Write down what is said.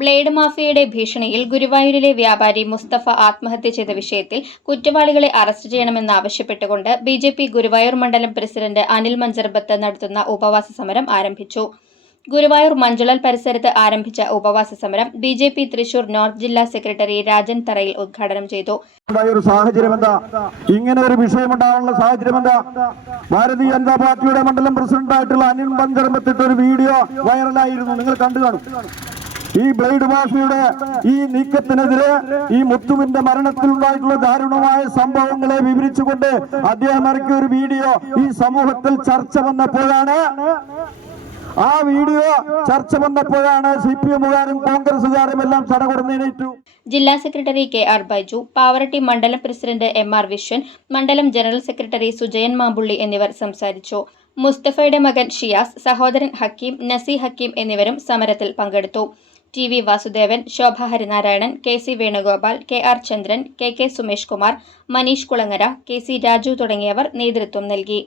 Blade മാഫിയയുടെ ഭീഷണിയിൽ ഗുരുവായൂരിലെ വ്യാപാരി മുസ്തഫ ആത്മഹത്യ ചെയ്ത വിഷയത്തിൽ കുറ്റവാളികളെ അറസ്റ്റ് ചെയ്യണമെന്നാവശ്യപ്പെട്ടുകൊണ്ട് ബി ജെ പി ഗുരുവായൂർ മണ്ഡലം പ്രസിഡന്റ് അനിൽ മഞ്ചർബത്ത് നടത്തുന്ന ഉപവാസ സമരം ആരംഭിച്ചു. ഗുരുവായൂർ മഞ്ചുളൽ പരിസരത്ത് ആരംഭിച്ച ഉപവാസ സമരം B J P Thrissur north ജില്ലാ സെക്രട്ടറി രാജൻ തറയിൽ ഉദ്ഘാടനം ചെയ്തു. ഇങ്ങനെ ഒരു ഭാരതീയ ജനതാ പാർട്ടിയുടെ മണ്ഡലം പ്രസിഡന്റായിട്ടുള്ള അനിൽ ബന്ധർമ്മത്തിട്ട് ഒരു വീഡിയോ വൈറലായിരുന്നു. നിങ്ങൾ കണ്ടു കാണും. ഈ ബ്ലേഡ് മാഫിയുടെ ഈ നീക്കത്തിനെതിരെ ഈ മുത്തുവിന്റെ മരണത്തിൽ ഉണ്ടായിട്ടുള്ള ദാരുണമായ സംഭവങ്ങളെ വിവരിച്ചുകൊണ്ട് അദ്ദേഹം ഇറക്കിയ ഒരു വീഡിയോ ഈ സമൂഹത്തിൽ ചർച്ച വന്നപ്പോഴാണ്. ആ വീഡിയോ ചർച്ച വന്നപ്പോഴാണ് സി പി എമ്മുകാരും കോൺഗ്രസുകാരും എല്ലാം ചടകുടന്നേറ്റു ജില്ലാ secretary K R Baiju Pavaratty മണ്ഡലം പ്രസിഡന്റ് എം ആർ വിശ്വൻ മണ്ഡലം ജനറൽ സെക്രട്ടറി സുജയൻ മാമ്പുള്ളി എന്നിവർ സംസാരിച്ചു. മുസ്തഫയുടെ മകൻ ഷിയാസ് സഹോദരൻ ഹക്കീം നസി ഹക്കീം എന്നിവരും സമരത്തിൽ പങ്കെടുത്തു. T V Vasudevan Shobha Harinarayanan K C Venugopal K R Chandran K K Sumesh Kumar Manish Kulangara K C Raju തുടങ്ങിയവർ നേതൃത്വം നൽകി.